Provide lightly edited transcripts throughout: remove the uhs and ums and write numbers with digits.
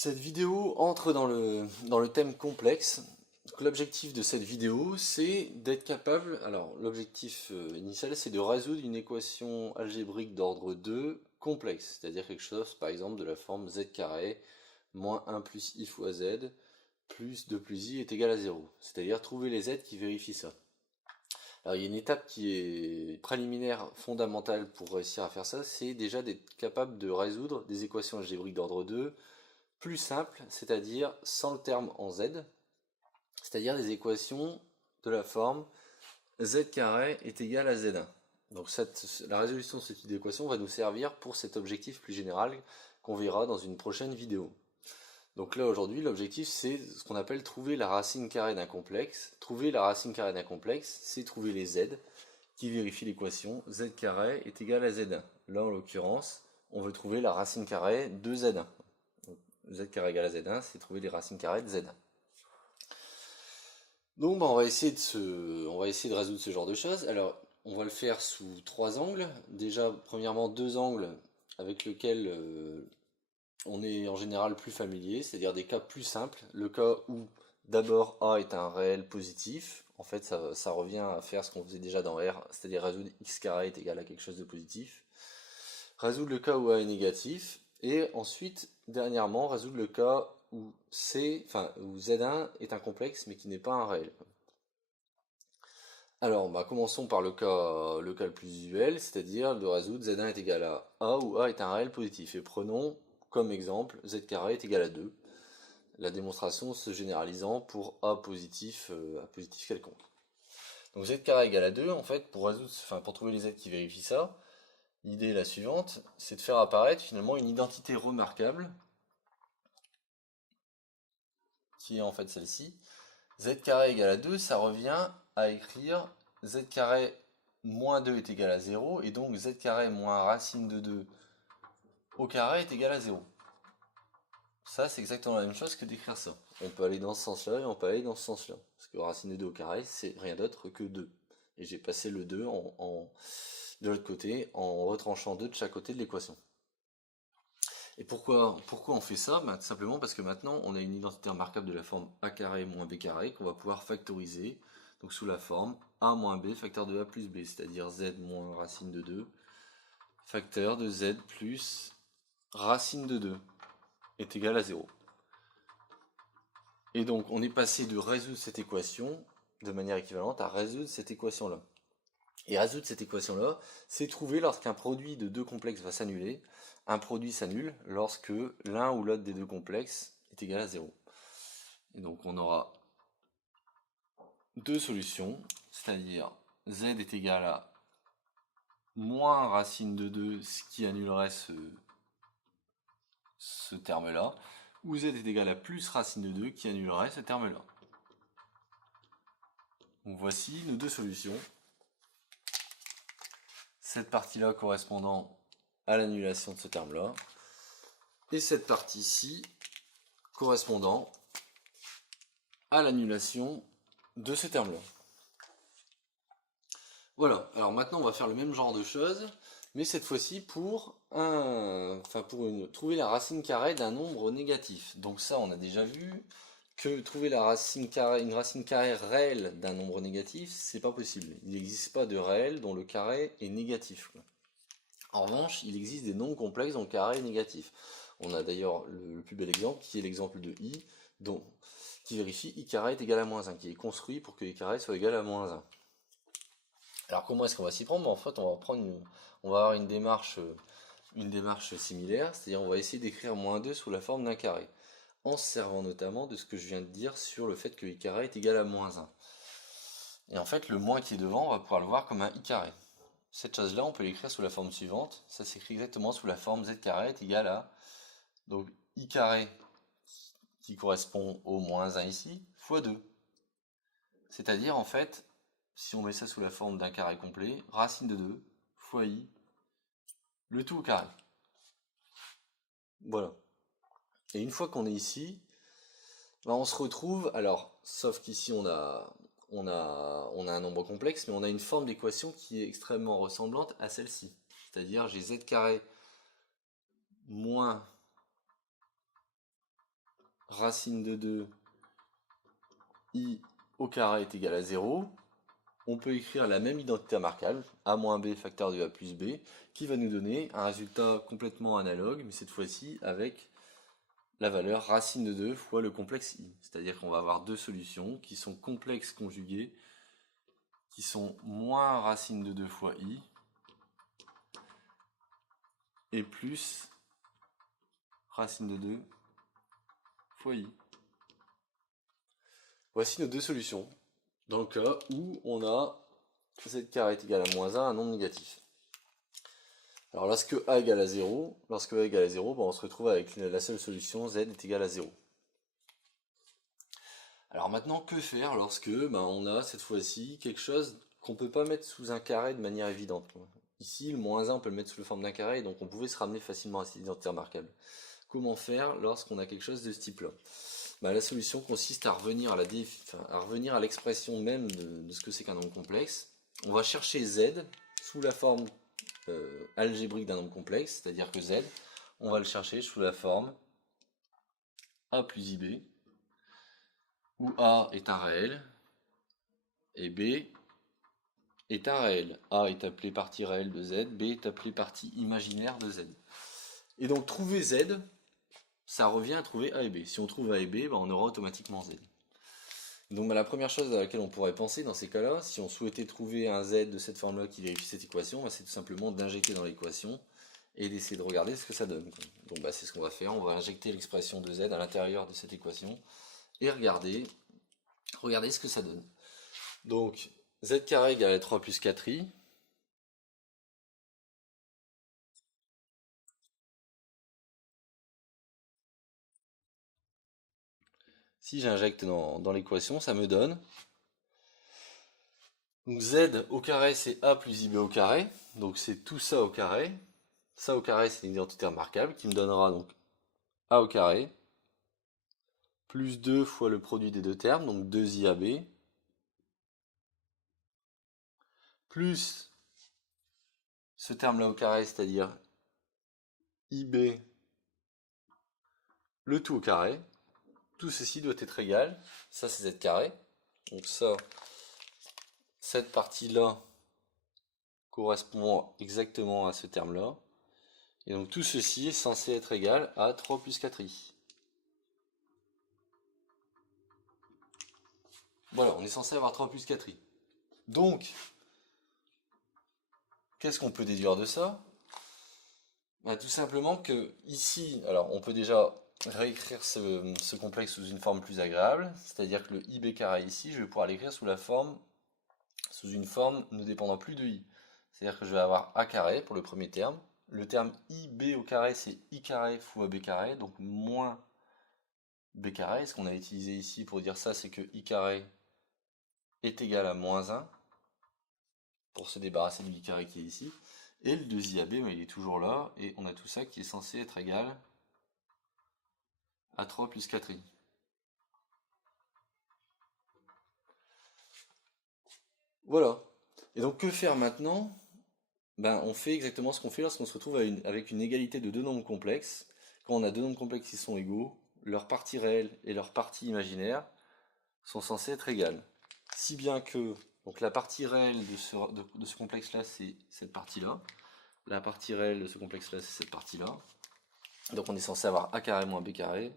Cette vidéo entre dans le thème complexe. L'objectif de cette vidéo, c'est d'être capable, alors l'objectif initial, c'est de résoudre une équation algébrique d'ordre 2 complexe, c'est-à-dire quelque chose, par exemple, de la forme z carré moins 1 plus i fois z plus 2 plus i est égal à 0, c'est-à-dire trouver les z qui vérifient ça. Alors il y a une étape qui est préliminaire fondamentale pour réussir à faire ça, c'est déjà d'être capable de résoudre des équations algébriques d'ordre 2 plus simples, c'est-à-dire sans le terme en z, c'est-à-dire des équations de la forme z carré est égal à z1. Donc la résolution de ce type d'équation va nous servir pour cet objectif plus général qu'on verra dans une prochaine vidéo. Donc là aujourd'hui l'objectif c'est ce qu'on appelle trouver la racine carrée d'un complexe. Trouver la racine carrée d'un complexe, c'est trouver les z qui vérifient l'équation z carré est égal à z1. Là en l'occurrence on veut trouver la racine carrée de z1. Donc, z carré égale à z1, c'est trouver les racines carrées de z1. Donc bah, on va essayer de résoudre ce genre de choses. Alors on va le faire sous trois angles. Déjà premièrement deux angles avec lesquels on est en général plus familier, c'est-à-dire des cas plus simples. Le cas où d'abord A est un réel positif. En fait ça revient à faire ce qu'on faisait déjà dans R, c'est-à-dire résoudre x carré est égal à quelque chose de positif. Résoudre le cas où A est négatif. Et ensuite, dernièrement, résoudre le cas où où Z1 est un complexe mais qui n'est pas un réel. Alors, bah, commençons par le cas le plus usuel, c'est-à-dire de résoudre z1 est égal à A où A est un réel positif. Et prenons comme exemple z carré est égal à 2, la démonstration se généralisant pour A positif quelconque. Donc z carré égale à 2, en fait, pour trouver les z qui vérifient ça, l'idée est la suivante, c'est de faire apparaître finalement une identité remarquable, qui est en fait celle-ci. Z carré égale à 2, ça revient à écrire z carré moins 2 est égal à 0, et donc z carré moins racine de 2 au carré est égal à 0. Ça, c'est exactement la même chose que d'écrire ça. On peut aller dans ce sens-là et on peut aller dans ce sens-là. Parce que racine de 2 au carré, c'est rien d'autre que 2. Et j'ai passé le 2 de l'autre côté en retranchant 2 de chaque côté de l'équation. Et pourquoi on fait ça? Tout simplement parce que maintenant on a une identité remarquable de la forme a carré moins b carré qu'on va pouvoir factoriser, donc sous la forme a moins b facteur de a plus b, c'est-à-dire z moins racine de 2 facteur de z plus racine de 2 est égal à 0. Et donc on est passé de résoudre cette équation de manière équivalente à résoudre cette équation-là. Et résoudre cette équation-là, c'est trouver lorsqu'un produit de deux complexes va s'annuler. Un produit s'annule lorsque l'un ou l'autre des deux complexes est égal à 0. Et donc on aura deux solutions, c'est-à-dire z est égal à moins racine de 2, ce qui annulerait ce terme-là, ou z est égal à plus racine de 2, qui annulerait ce terme-là. Donc voici nos deux solutions. Cette partie-là correspondant à l'annulation de ce terme-là, et cette partie-ci correspondant à l'annulation de ce terme-là. Voilà, alors maintenant on va faire le même genre de choses, mais cette fois-ci pour trouver la racine carrée d'un nombre négatif. Donc ça on a déjà vu que trouver une racine carrée réelle d'un nombre négatif, c'est pas possible. Il n'existe pas de réel dont le carré est négatif. En revanche, il existe des nombres complexes dont le carré est négatif. On a d'ailleurs le plus bel exemple qui est l'exemple de i, qui vérifie i carré est égal à moins 1, qui est construit pour que i carré soit égal à moins 1. Alors comment est-ce qu'on va s'y prendre? En fait, on va avoir une démarche similaire, c'est-à-dire on va essayer d'écrire moins 2 sous la forme d'un carré, en se servant notamment de ce que je viens de dire sur le fait que i carré est égal à moins 1. Et en fait, le moins qui est devant, on va pouvoir le voir comme un i carré. Cette chose-là, on peut l'écrire sous la forme suivante. Ça s'écrit exactement sous la forme z carré est égal à donc i carré qui correspond au moins 1 ici, fois 2. C'est-à-dire, en fait, si on met ça sous la forme d'un carré complet, racine de 2 fois i, le tout au carré. Voilà. Et une fois qu'on est ici, ben on se retrouve, alors, sauf qu'ici on a un nombre complexe, mais on a une forme d'équation qui est extrêmement ressemblante à celle-ci. C'est-à-dire j'ai z carré moins racine de 2 i au carré est égal à 0, on peut écrire la même identité remarquable, a moins b facteur de a plus b, qui va nous donner un résultat complètement analogue, mais cette fois-ci avec la valeur racine de 2 fois le complexe i. C'est-à-dire qu'on va avoir deux solutions qui sont complexes conjuguées, qui sont moins racine de 2 fois i, et plus racine de 2 fois i. Voici nos deux solutions, dans le cas où on a z carré est égal à moins 1, un nombre négatif. Alors lorsque a égale à 0, lorsque a égale à 0, on se retrouve avec la seule solution z est égal à 0. Alors maintenant, que faire lorsque on a cette fois-ci quelque chose qu'on ne peut pas mettre sous un carré de manière évidente. Ici, le moins 1, on peut le mettre sous la forme d'un carré, donc on pouvait se ramener facilement à cette identité remarquable. Comment faire lorsqu'on a quelque chose de ce type-là? La solution consiste à revenir à l'expression même de ce que c'est qu'un nombre complexe. On va chercher z sous la forme algébrique d'un nombre complexe, c'est-à-dire que z, on va le chercher sous la forme a plus ib, où a est un réel, et b est un réel. A est appelé partie réelle de z, b est appelé partie imaginaire de z. Et donc trouver z, ça revient à trouver a et b. Si on trouve a et b, on aura automatiquement z. Donc la première chose à laquelle on pourrait penser dans ces cas-là, si on souhaitait trouver un z de cette forme-là qui vérifie cette équation, c'est tout simplement d'injecter dans l'équation et d'essayer de regarder ce que ça donne. Donc c'est ce qu'on va faire, on va injecter l'expression de z à l'intérieur de cette équation et regarder ce que ça donne. Donc z carré égale à 3 plus 4i. Si j'injecte dans l'équation, ça me donne. Donc z au carré c'est a plus ib au carré, donc c'est tout ça au carré. Ça au carré c'est une identité remarquable qui me donnera donc a au carré plus 2 fois le produit des deux termes, donc 2iab, plus ce terme là au carré, c'est-à-dire ib, le tout au carré. Tout ceci doit être égal, ça c'est z carré, donc ça, cette partie-là correspond exactement à ce terme-là. Et donc tout ceci est censé être égal à 3 plus 4i. Voilà, on est censé avoir 3 plus 4i. Donc, qu'est-ce qu'on peut déduire de ça? Tout simplement que ici, alors on peut déjà réécrire ce complexe sous une forme plus agréable, c'est-à-dire que le ib carré ici, je vais pouvoir l'écrire sous une forme ne dépendant plus de i. C'est-à-dire que je vais avoir a carré pour le premier terme. Le terme ib au carré, c'est i carré fois b carré, donc moins b carré. Ce qu'on a utilisé ici pour dire ça, c'est que i carré est égal à moins 1, pour se débarrasser du i carré qui est ici. Et le 2iab, il est toujours là, et on a tout ça qui est censé être égal à 3 plus 4i. Voilà. Et donc que faire maintenant? On fait exactement ce qu'on fait lorsqu'on se retrouve avec une égalité de deux nombres complexes. Quand on a deux nombres complexes qui sont égaux, leur partie réelle et leur partie imaginaire sont censées être égales. Si bien que donc la partie réelle de ce complexe-là, c'est cette partie-là. La partie réelle de ce complexe-là, c'est cette partie-là. Donc on est censé avoir a carré moins b carré,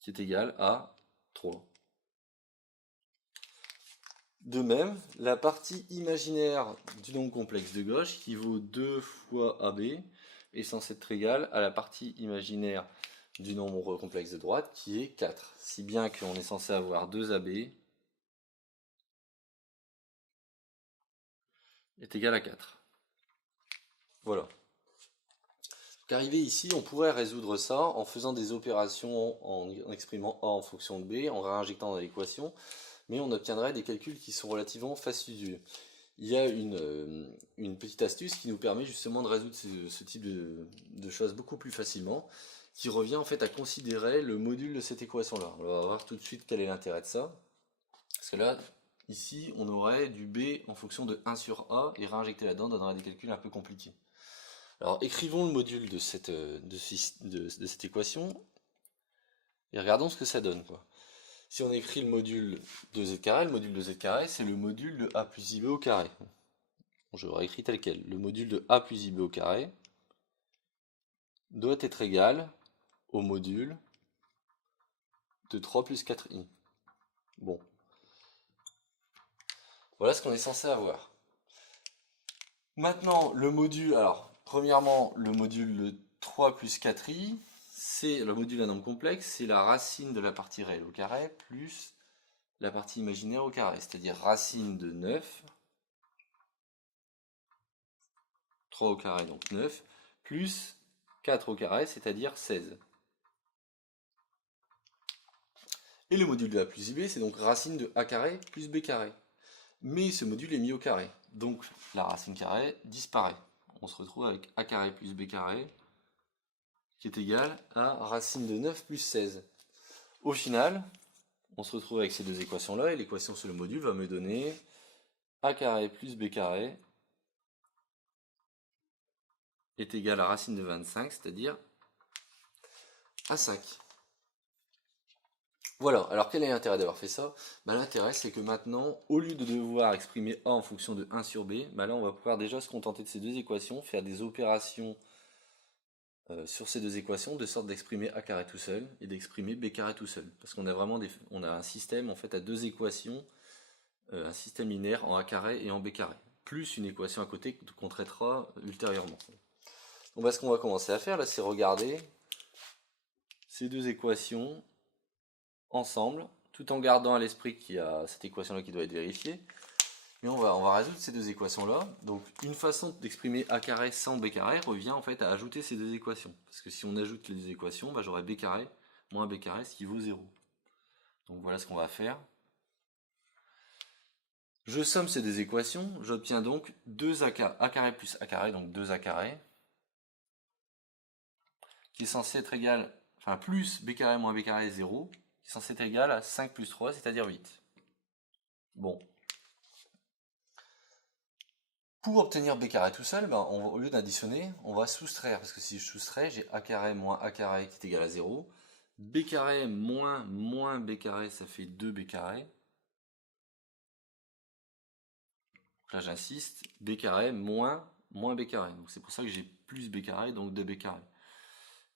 qui est égal à 3. De même, la partie imaginaire du nombre complexe de gauche, qui vaut 2 fois AB, est censée être égale à la partie imaginaire du nombre complexe de droite, qui est 4. Si bien qu'on est censé avoir 2AB est égal à 4. Voilà. Donc arrivé ici, on pourrait résoudre ça en faisant des opérations, en exprimant A en fonction de B, en réinjectant dans l'équation, mais on obtiendrait des calculs qui sont relativement fastidieux. Il y a une petite astuce qui nous permet justement de résoudre ce type de choses beaucoup plus facilement, qui revient en fait à considérer le module de cette équation-là. On va voir tout de suite quel est l'intérêt de ça. Parce que là, ici, on aurait du B en fonction de 1 sur A, et réinjecter là-dedans donnerait des calculs un peu compliqués. Alors écrivons le module de cette équation et regardons ce que ça donne, quoi. Si on écrit le module de z carré, le module de z carré, c'est le module de a plus ib au carré. Bon, je le réécris tel quel. Le module de a plus ib au carré doit être égal au module de 3 plus 4i. Bon. Voilà ce qu'on est censé avoir. Maintenant, le module, alors, premièrement, le module de 3 plus 4i, c'est le module d'un nombre complexe, c'est la racine de la partie réelle au carré plus la partie imaginaire au carré, c'est-à-dire racine de 9, 3 au carré, donc 9, plus 4 au carré, c'est-à-dire 16. Et le module de a plus ib, c'est donc racine de a carré plus b carré. Mais ce module est mis au carré, donc la racine carrée disparaît. On se retrouve avec a carré plus b carré, qui est égal à racine de 9 plus 16. Au final, on se retrouve avec ces deux équations-là, et l'équation sur le module va me donner a carré plus b carré est égal à racine de 25, c'est-à-dire à 5. Voilà, alors quel est l'intérêt d'avoir fait ça? L'intérêt, c'est que maintenant, au lieu de devoir exprimer a en fonction de 1 sur b, là on va pouvoir déjà se contenter de ces deux équations, faire des opérations sur ces deux équations, de sorte d'exprimer a carré tout seul et d'exprimer b carré tout seul. Parce qu'on a vraiment on a un système en fait à deux équations, un système linéaire en a carré et en b carré, plus une équation à côté qu'on traitera ultérieurement. Donc ce qu'on va commencer à faire là, c'est regarder ces deux équations ensemble, tout en gardant à l'esprit qu'il y a cette équation là qui doit être vérifiée. Et on va résoudre ces deux équations-là. Donc une façon d'exprimer a carré sans b carré revient en fait à ajouter ces deux équations. Parce que si on ajoute les deux équations, j'aurai b carré moins b carré, ce qui vaut 0. Donc voilà ce qu'on va faire. Je somme ces deux équations, j'obtiens donc 2a carré plus a carré, donc 2a carré, qui est censé être égal, enfin plus b carré moins b carré 0, qui est censé être égal à 5 plus 3, c'est-à-dire 8. Bon. Pour obtenir b carré tout seul, au lieu d'additionner, on va soustraire, parce que si je soustrais, j'ai a carré moins a carré qui est égal à 0, b carré moins b carré, ça fait 2b carré. Donc là j'insiste, b carré moins b carré, donc c'est pour ça que j'ai plus b carré, donc 2b carré.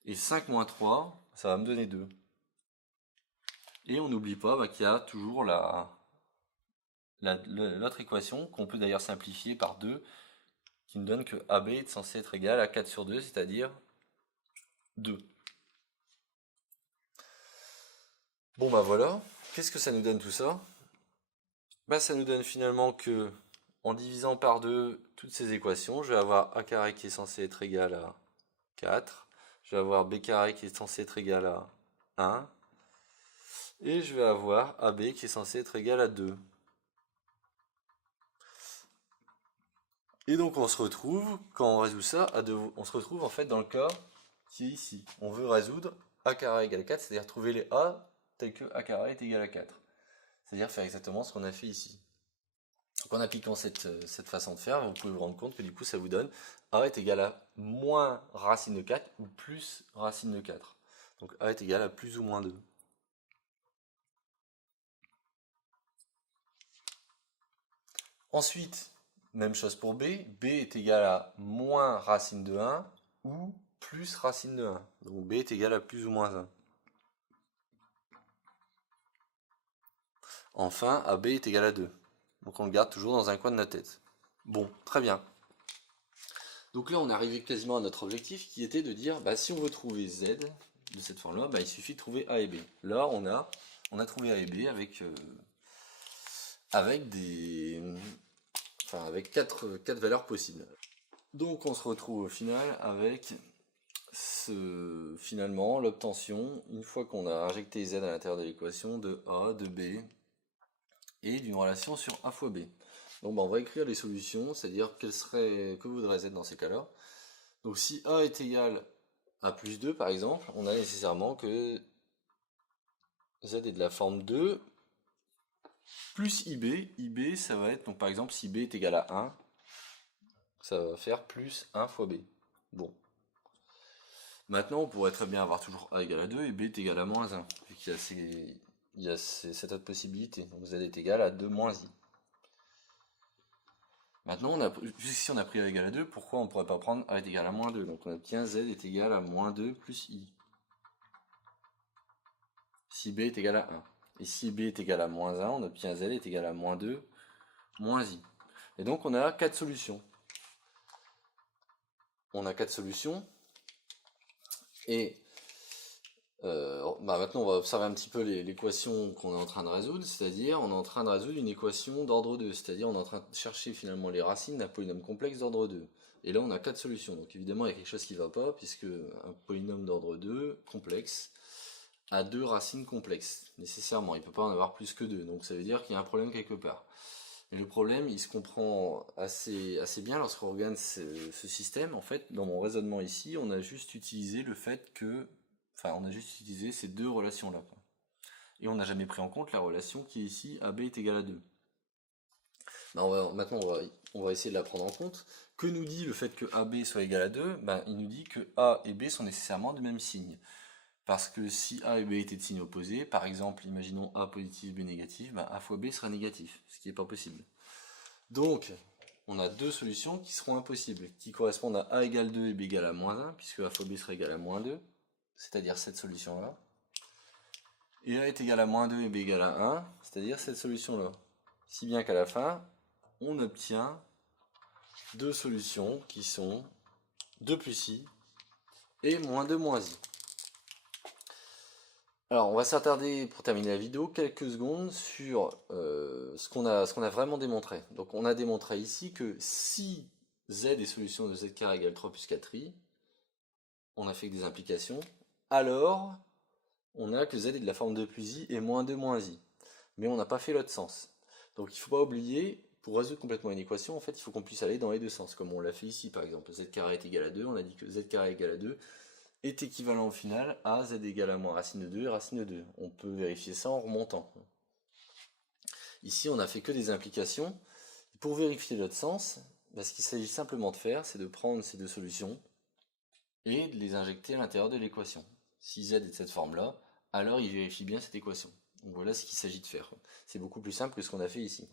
Et 5 moins 3, ça va me donner 2. Et on n'oublie pas qu'il y a toujours l'autre équation, qu'on peut d'ailleurs simplifier par 2, qui nous donne que AB est censé être égal à 4 sur 2, c'est-à-dire 2. Bon voilà, qu'est-ce que ça nous donne tout ça? Ça nous donne finalement que, en divisant par 2 toutes ces équations, je vais avoir a carré qui est censé être égal à 4, je vais avoir b carré qui est censé être égal à 1, et je vais avoir AB qui est censé être égal à 2. Et donc on se retrouve, quand on résout ça, on se retrouve en fait dans le cas qui est ici. On veut résoudre a carré égale 4, c'est-à-dire trouver les a tels que a carré est égal à 4. C'est-à-dire faire exactement ce qu'on a fait ici. Donc en appliquant cette façon de faire, vous pouvez vous rendre compte que du coup ça vous donne a est égal à moins racine de 4 ou plus racine de 4. Donc a est égal à plus ou moins 2. Ensuite, même chose pour b. B est égal à moins racine de 1 ou plus racine de 1. Donc b est égal à plus ou moins 1. Enfin, AB est égal à 2. Donc on le garde toujours dans un coin de notre tête. Bon, très bien. Donc là, on est arrivé quasiment à notre objectif qui était de dire, si on veut trouver Z de cette forme-là, il suffit de trouver A et B. Là, on a trouvé A et B avec, avec 4 valeurs possibles. Donc on se retrouve au final avec finalement l'obtention, une fois qu'on a injecté Z à l'intérieur de l'équation, de A, de B et d'une relation sur A fois B. Donc on va écrire les solutions, c'est-à-dire que voudrait Z dans ces cas-là. Donc si A est égal à plus 2 par exemple, on a nécessairement que Z est de la forme 2 plus IB. IB ça va être, donc par exemple si B est égal à 1, ça va faire plus 1 fois B. Bon. Maintenant, on pourrait très bien avoir toujours a égale à 2 et b est égal à moins 1, vu qu'il y a, cette autre possibilité. Donc z est égal à 2 moins i. Maintenant, puisqu'ici on a pris a égale à 2, pourquoi on ne pourrait pas prendre a est égal à moins 2? Donc on obtient z est égal à moins 2 plus i. Si b est égal à 1. Et si b est égal à moins 1, on obtient z est égal à moins 2 moins i. Et donc on a 4 solutions. On a 4 solutions. Et maintenant on va observer un petit peu l'équation qu'on est en train de résoudre, c'est-à-dire on est en train de résoudre une équation d'ordre 2, c'est-à-dire on est en train de chercher finalement les racines d'un polynôme complexe d'ordre 2. Et là on a 4 solutions, donc évidemment il y a quelque chose qui ne va pas, puisque un polynôme d'ordre 2 complexe a 2 racines complexes, nécessairement, il ne peut pas en avoir plus que 2, donc ça veut dire qu'il y a un problème quelque part. Et le problème, il se comprend assez bien lorsqu'on regarde ce système. En fait, dans mon raisonnement ici, on a juste utilisé le fait que... Enfin, on a juste utilisé ces deux relations-là. Et on n'a jamais pris en compte la relation qui est ici, AB est égal à 2. Maintenant, on va essayer de la prendre en compte. Que nous dit le fait que AB soit égal à 2? Il nous dit que A et B sont nécessairement du même signe. Parce que si A et B étaient de signes opposés, par exemple, imaginons A positif, B négatif, A fois B sera négatif, ce qui n'est pas possible. Donc, on a deux solutions qui seront impossibles, qui correspondent à A égale 2 et B égale à moins 1, puisque A fois B sera égal à moins 2, c'est-à-dire cette solution-là. Et A est égal à moins 2 et B égale à 1, c'est-à-dire cette solution-là. Si bien qu'à la fin, on obtient deux solutions qui sont 2 plus I et moins 2 moins I. Alors, on va s'attarder, pour terminer la vidéo, quelques secondes sur ce qu'on a vraiment démontré. Donc, on a démontré ici que si z est solution de z carré égale 3 plus 4i, on a fait que des implications, alors on a que z est de la forme 2 plus i et moins 2 moins i. Mais on n'a pas fait l'autre sens. Donc, il ne faut pas oublier, pour résoudre complètement une équation, en fait, il faut qu'on puisse aller dans les deux sens, comme on l'a fait ici, par exemple. Z carré est égal à 2, on a dit que z carré égal à 2, est équivalent au final à z égale à moins racine de 2 et racine de 2. On peut vérifier ça en remontant. Ici, on n'a fait que des implications. Pour vérifier l'autre sens, ce qu'il s'agit simplement de faire, c'est de prendre ces deux solutions et de les injecter à l'intérieur de l'équation. Si z est de cette forme-là, alors il vérifie bien cette équation. Donc voilà ce qu'il s'agit de faire. C'est beaucoup plus simple que ce qu'on a fait ici.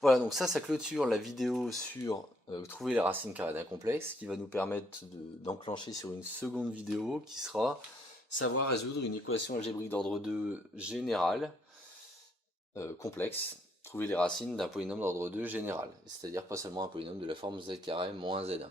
Voilà, donc ça clôture la vidéo sur trouver les racines carrées d'un complexe, qui va nous permettre d'enclencher sur une seconde vidéo qui sera savoir résoudre une équation algébrique d'ordre 2 générale, complexe, trouver les racines d'un polynôme d'ordre 2 général, c'est-à-dire pas seulement un polynôme de la forme z carré moins z1.